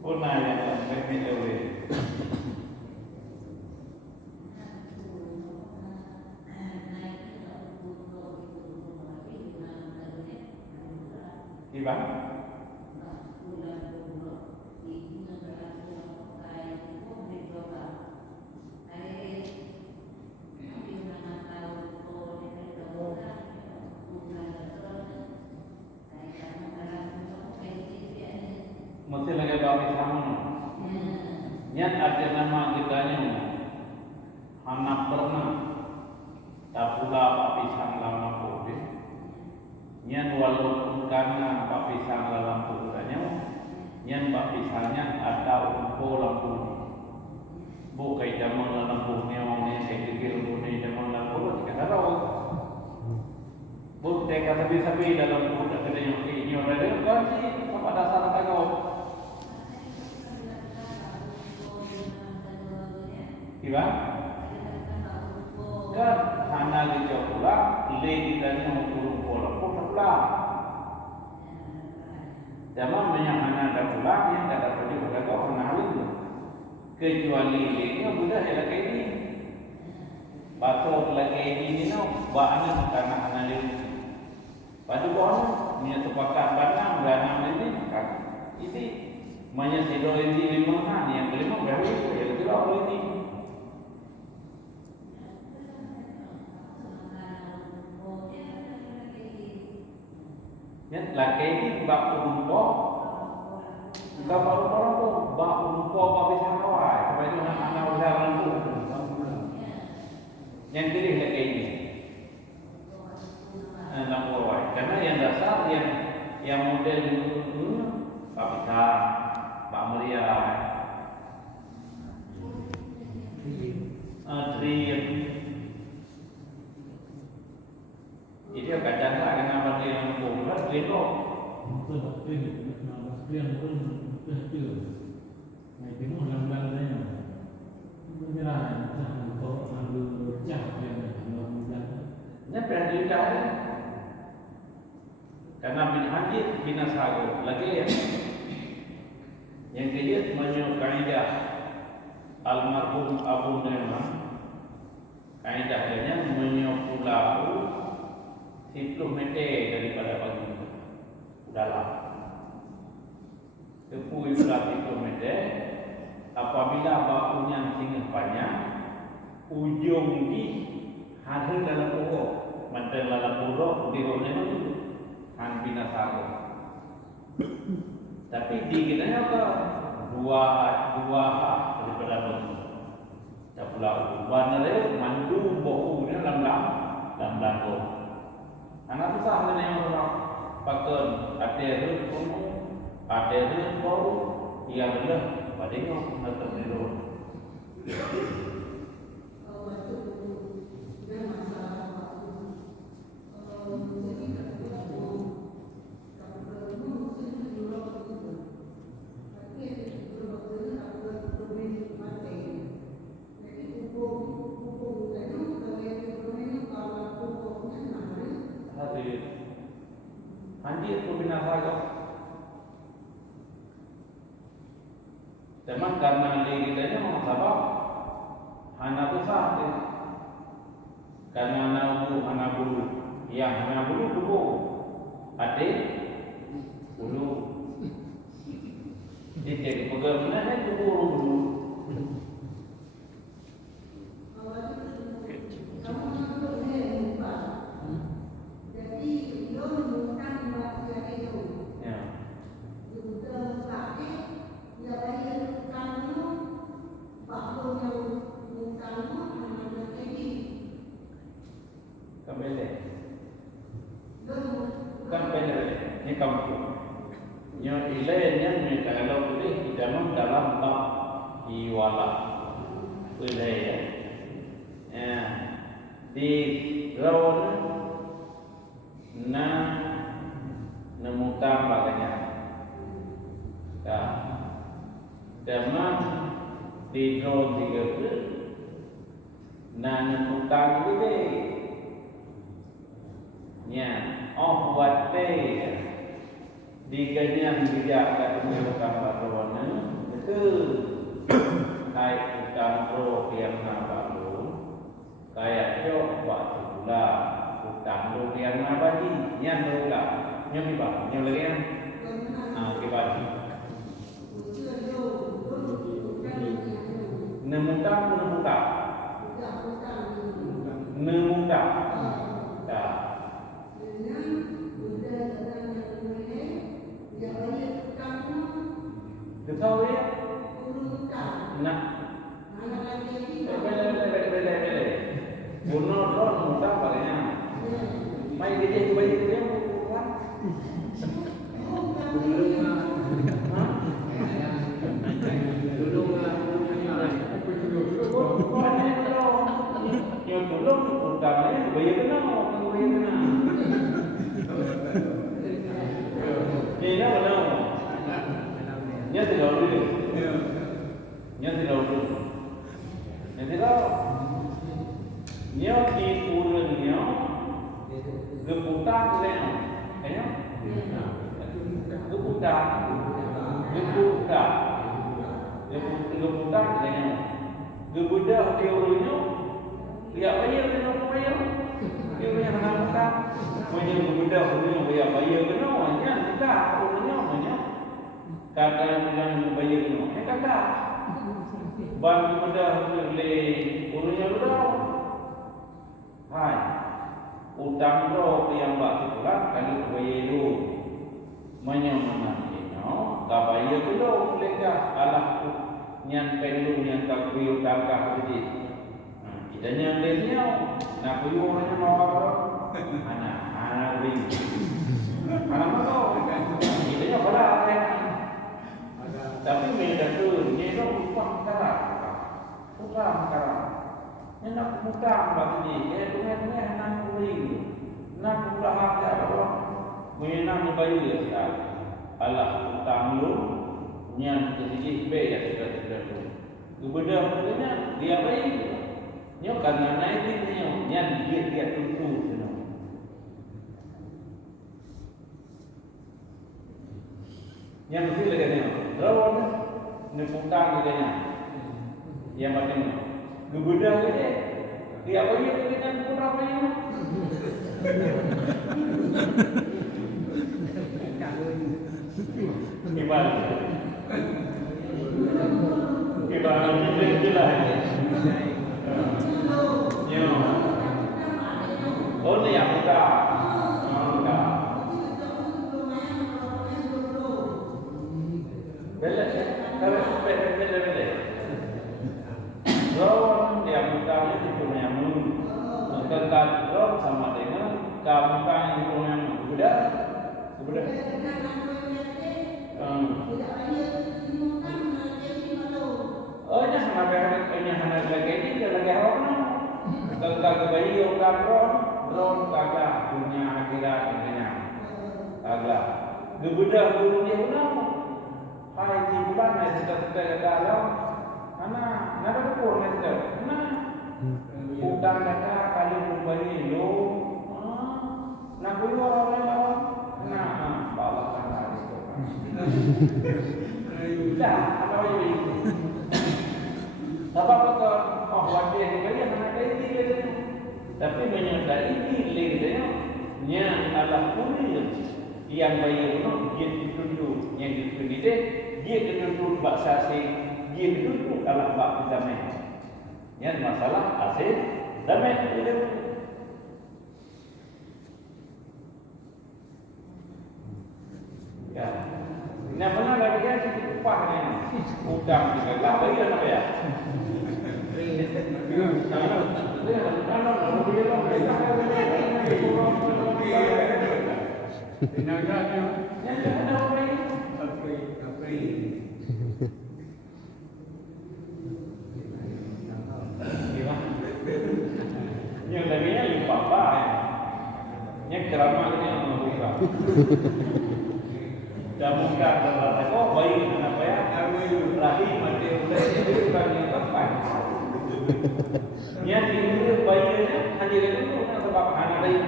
Quran yang saya pilih. Ibarat. Mesti lagi bawa sama. Nyat ada nama kitanya. Anak pernah. Tak pula Pak Pisang lama kode. Nyat walaupun karena Pak Pisang dalam turunannya. Nyat Pak Pisangnya ada umpo lampu. Bukai zaman lampunya orangnya saya kira punya zaman lampu. Kita tahu. Bukai kata sabi dalam turun ada yang ini orang ada kan sih apa dasar kau. Iba, kan hana dijauh pula, lagi dari mengukur pola pula. Zaman banyak hana ada pula yang kata tadi pada kau kenalin, kecuali ini sudah ada kayak ini. Batok lagi ini no, bahannya karena hana ini. Pada kau punya sepakat banam banam ini kan, ini menyesido ini 5 hari yang kelima berapa itu ya kita ini. Ya, laki ini bak umpo, bukan bak umpo, bak umpo bak pisang kawai. Sebab itu anak usaha itu. Yang pilih laki ini, anak kawai. Karena yang dasar yang model itu bak pisang, bak mulia, trim. Jadi kadang-kadang kenapa dia membuat itu? Untuk itu, nama yang pun terkecil. Itu lambat-lambatnya. Beneran, untuk ambil cak yang lambat. Ini berarti dah. Karena bin Hajid bin Ashago lagi ya. Yang dia menyukai dah almarhum Abu Naimah. Kaidahnya menyukulahu 10 meter daripada pagi itu. Dalam. Tepu itu 10 meter. Apabila bakunya sangat panjang, ujung di ada dalam pokok. Mantan dalam pokok di bawah itu han binasa. Tapi di kita apa? Dua daripada itu. Tak pula warna dia mandu bohu ni lam ko. Anak besar ni yang orang pakai ada bau yang dah pada tengok nak tidur. Hadir tu binasa. Cuma karena dia kita ni sebab anak besar dia. Karena anak bulu, yang anak bulu dulu, adik bulu. Jadi bagaimana ni bulu. Ini kampung. Yang ilahnya ni kalau boleh dalam bab iwala wilayah. Di lawan na nemutang baganya. Dalam di drone 30 na nemutang ini. Nya buat di kanyang bijak kat menyokang barona betul kai utang pro yang nabalu kayak jok waktu pula utang pro yang nabadi nyan pula nyam ba nyam lagi kibadi nemutang tahu ya? Nak. Bele. Bunuh orang muda palingnya. Mai dia bayi dia bukan. Yang dulu utamanya bayi kena, bayi kena. Ini dah benar. Nya tidak dulu. Nya di urunnya geputar leno. Kaya? Geputar leno. Gebudah di urunnya dia bayar leno bayar. Dia yang nak punya gebudah urunnya bayar kena nya kita urunnya nya. Kata yang bayar kena. Kata bagi mudah boleh urusnya sudah. Hai, utang roh yang bak pulang kalau bayar dulu, menyamakan ini, kabayar dulu mereka alah yang perlu yang tak perlu utang kredit. Kita yang lesnya, nak perlu orangnya mau apa? Anak beri, anak mau kita yang pada tapi mereka tu ni dok upah kalah, ni nak utang bagi dia, dengan nak beri, nak pula hak apa? Menang bayar dia, alah utang lu, yang sedikit bayar sudah tu. Kemudian punya dia bayar, ni karena naik ni, yang dia tutup semua. Yang mesti lagi ni, lawan ni utang dia ni, yang macam ni, kemudian dia bayar dengan kurang bayar. Ibarat ni jelas. Yo, oh ni yang muda. Bela, kalau bela. Lawan Kagak bayi orang ron kagak punya akhirat dunia. Kagak. Gebedah guru dia unang. Hai timbulan na cita-cita dalam. Ana nada pun nada. Nah. Utang data kali bayi lo. Nak kuyu orang lain. Nah, bawa kan itu. Dah, apa ini? Apa kata wajib ni bagi anak ini lagi. Tapi menyertai ini lagi nya adalah kulit yang bayi itu dia dituduh yang dituduh dia dituduh bahasa asing dia dituduh dalam bab damai. Yang masalah asing damai itu. Ya. Nah, mana lagi dia sedikit upahnya ni? Utang juga. Tak bagi apa ya? Yang lainnya lupa apa? Yang ceramahnya membuka. Dan mungkin dalam itu baik apa ya? Rahim mati mulai itu bukan yang tepat. Yang ini baiknya hadir itu sebab anak lain.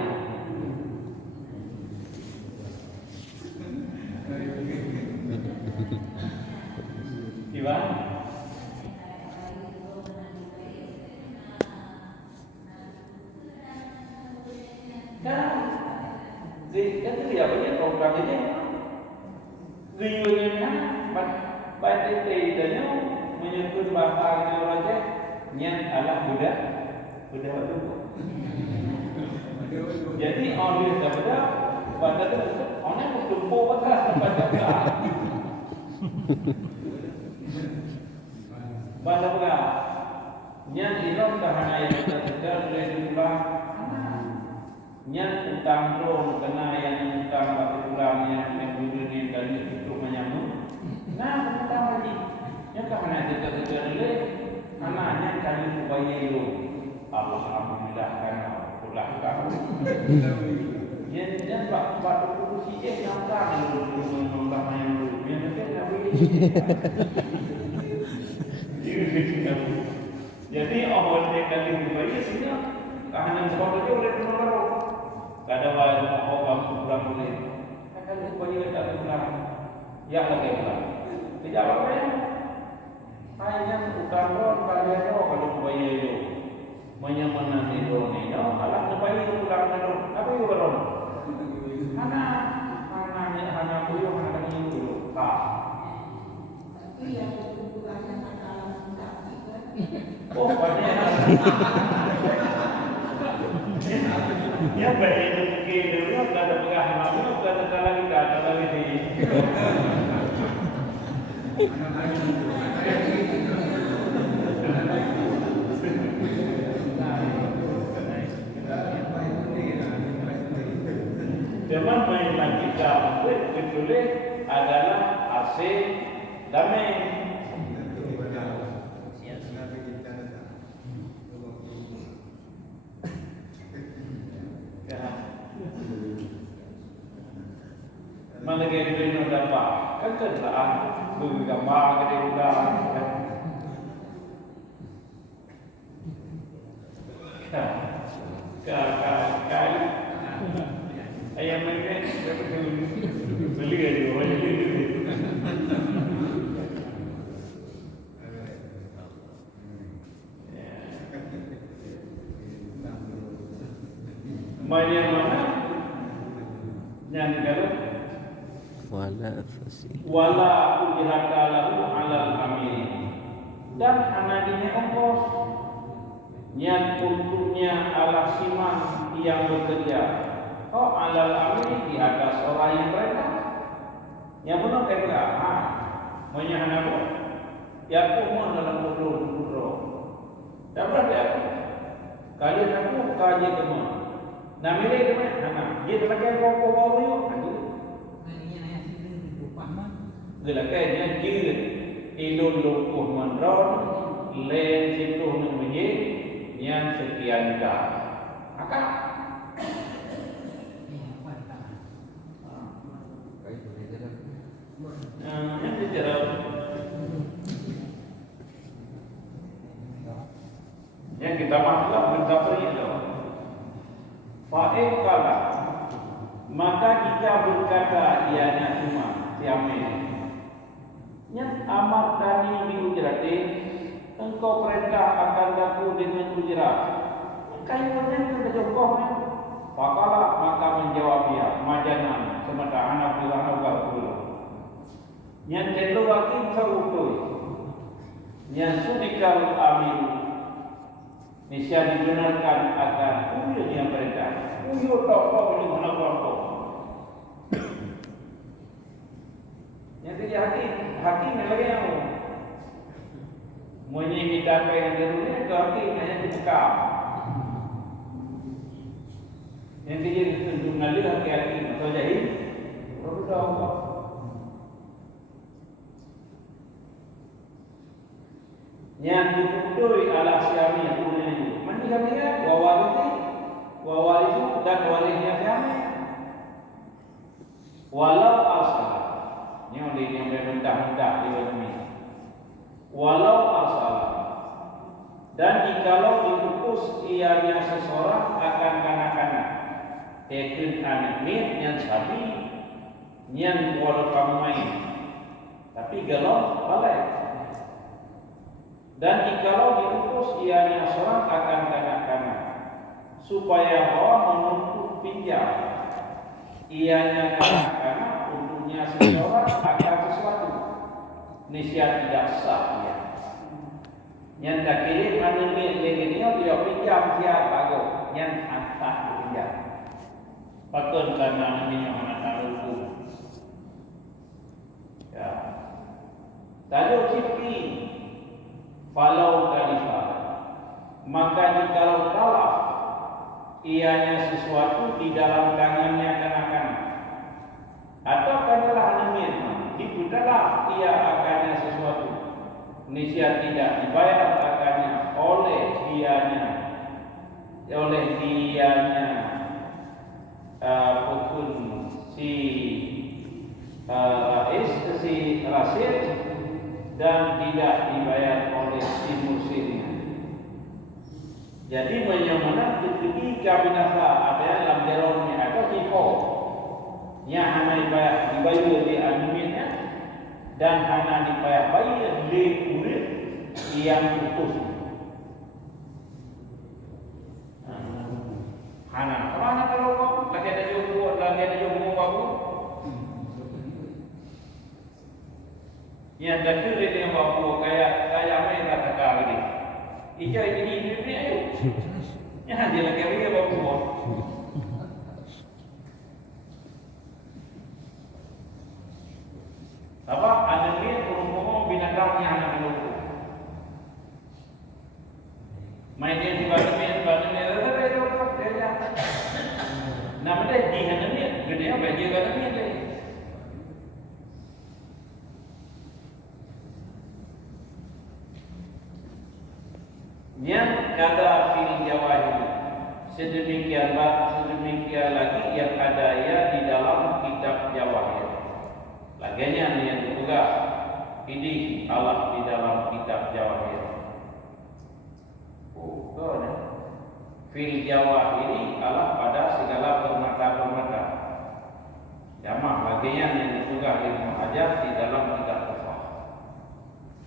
Iwan. Kan, itu dia punya program ini. Riunya baca tidaknya menyebut bahasa orang yang adalah budak waktu. Jadi orang yang budak pada itu orang yang tumpu bekas baca budak. Baca budak. Yang inom kahana yang kita boleh diulang. Yang utang ron kena yang utang waktu ulangnya yang budurin dan itu menyambung. Nah, utang lagi. Yang kahana kita boleh anaknya kali supaya itu alhamdulillah karena pulang kamu. Yang batu kursi yang kan dulu nama yang dulu yang kita jadi awal dia kali supaya sini kahanan sekolah dia boleh menolak. Kada wajib orang pulang boleh. Kan supaya kita pulang. Ya lagi pulang. Tidak apa ya. Hanya utang ron kalian kalau supaya itu menyamanan itu ni, alam supaya itu pulang dulu. Apa itu ron? Anak kuyu anak ini dulu. Oh, banyak. Ya baik itu mungkin dulu kada pegah malu kada lagi di. Zaman mainan kita betul adalah asing damai. Mana kita beri dapat kan terang bergambar kita udah. Kali ayam mereka beli dari bawah jadi. Mana yang kalau wala ujhata lahu alal amin dan anadnya ongkos niat untuknya ala siman yang bekerja alal amin di atas orang yang mereka yang benar mereka menyahana pun ya pun dalam bodoh dapat ya kalian aku kaji teman namanya teman dia terpakai rokok baru yuk gelaknya gil ilun lukuh mandron len situ menye yang sekian dah. Maka yang dijerat yang kita maksudkan berkata itu fa'ikala maka jika berkata ianya cuma siamin yang amat tani diujrati engkau perintah akan daku dengan ujrat kayunya itu kejongkoknya fakala maka menjawab dia majanan semata anak bilang agak dulu yang kedua kita utuh yang sudikal amin nisya dibenarkan akan uyunya perintah uyuh toko ini mana toko yang jadi hakim lagi yang menyimpan apa yang dulunya itu hakim hanya dibuka yang jadi tentu nalih hakim atau jadi berbeda Allah yang diputui ala siami yang punya itu mandi kami wawarisi dan warisnya siami walau asal ini yang mentah-mentah di bumi walau asal dan jikalau diputus ianya seseorang akan kanak-kanak tekun anak yang sabi yang walau kamu main tapi galau balik dan jikalau diutus ianya seorang akan kanak-kanak supaya bahwa menuntut pinjam ianya kanak-kanak untuknya seseorang akan sesuatu niscaya tidak sah ya yang tak kiri manimi legenio dia pinjam dia bago yang antah pinjam patun karena ini anak taruku ya tajuk cipi falau kalifah maka jikalau talaf ianya sesuatu di dalam tangannya kanak-kanak atau kadalah anemir dibutalah ia akannya sesuatu niscaya tidak dibayar akannya oleh dianya pukul si rasid dan tidak dibayar oleh si muslimnya. Jadi menyamana ketika binasa ada dalam derongnya atau tipu yang hanya dibayar di anunya dan hanya dibayar di kulit yang putus. Hana, mana kalau kau lagi ada jomblo babu? Yang tadi dia babu kayak main kata kali. Ija ini ayo. Ya dia lagi dia babu. Apa ada dia umum binatangnya anak dulu. Main dia di badan namanya di hanamnya gede apa dia ganamnya dia yang kata fil jawahir sedemikian lagi yang ada ya di dalam kitab jawahir laginya yang juga ini Allah di dalam kitab jawahir fil jawahiri Allah pada segala permata-permata. Jamak bagian yang juga ilmu ajar di dalam kitab Tafsir.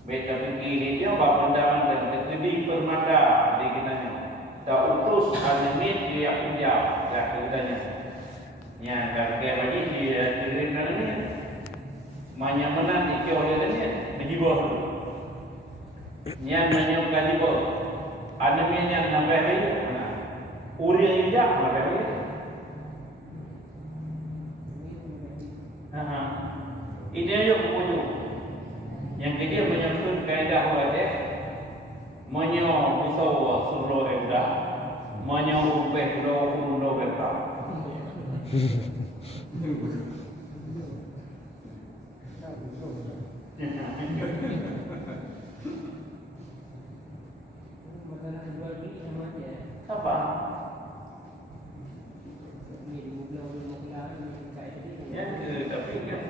Baca fikih dia bab pandangan dan ketebi permata di kitanya. Tak utus alimin dia punjab ya kitanya. Nya garga bagi dia terkenal ni. Manyamanan ikut oleh dia menjibah. Nya menyukai jibah. Alimin yang nambah dia Uriah injak macam ni. Ini yang punya. Yang kedua menyangkut kaedah wajah. Menyo musawa suruh rendah. Menyo ubeh do beka. tanah jual beli sama aja. Apa? Ini di mobil kayak tadi. Ya, tapi kan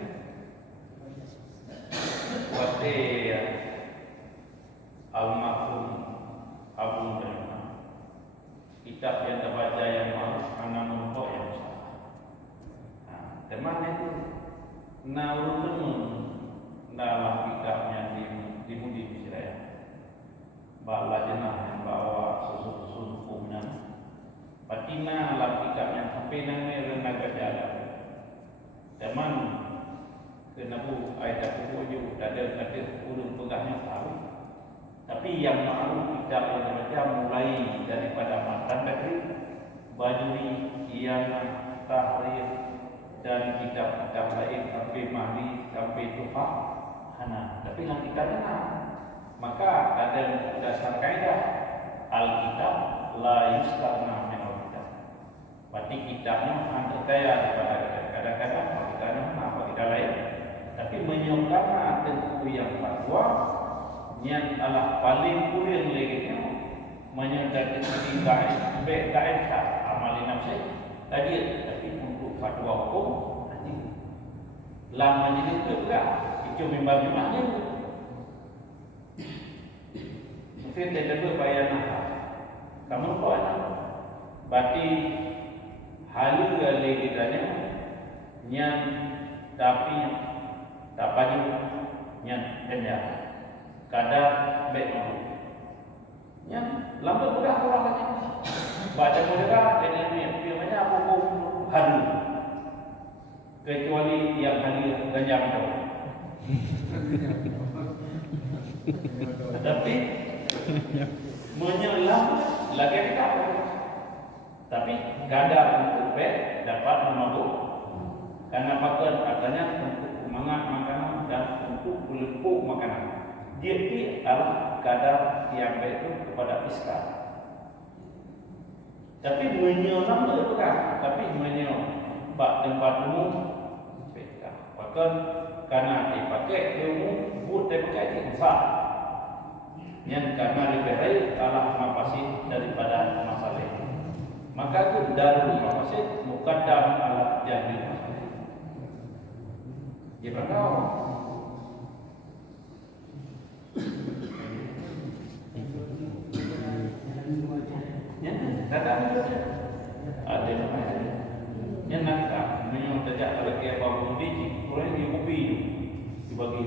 waktu almarhum Abu Hurairah kitab yang terbaca yang mahu anak untuk yang salah. Teman itu naurun dalam kitabnya di Mudi Israel. Bawa jenah yang bawa susun hukumnya. Patina dalam kitabnya sampai namanya renaga jalan. Teman kenabu ayat aku ada urun pegahnya tahu. Tapi yang mahu kitab yang terbaca mulai daripada Matan Badri, Baduri, Iyana, Tahrir dan kitab-kitab lain sampai Mahdi, sampai Tufah. Tapi yang kitabnya maka ada dasar kaidah Alkitab la yustarna min al-kitab. Berarti kitabnya hampir kaya daripada kadang-kadang kitabnya apa kita lain. Tapi menyokana tentu yang fatwa yang adalah paling kurang lagi menyatakan tinggal baik amal nafsi tadi. Tapi untuk fatwa hukum nanti lama jadi juga itu memang-memangnya mungkin tidak berbayar nak kamu kau anak berarti halu gali kitanya yang tapi tapaju yang dengar kadar baik yang lambat mudah orang lagi baca mudah dengan firmannya hukum halu kecuali yang hadir ganjam itu. Tapi menyelam lagi tidak. Tapi kadar untuk baik dapat memabuk. Karena pakai katanya untuk semangat makanan dan untuk pelupuk makanan. Jadi adalah kadar yang baik itu kepada iskar. Tapi menyelam itu bukan. Tapi menyelam tempat umum bahkan karena dipakai umum buat dipakai infak yang karena lebih baik kalah mafasid daripada masalah. Maka itu darul mafasid muqaddam ala jalbil masalah. Gimana kau? Ya, datang ada yang nak menyong tajak lagi apa budi, orang yang kopi dibagi.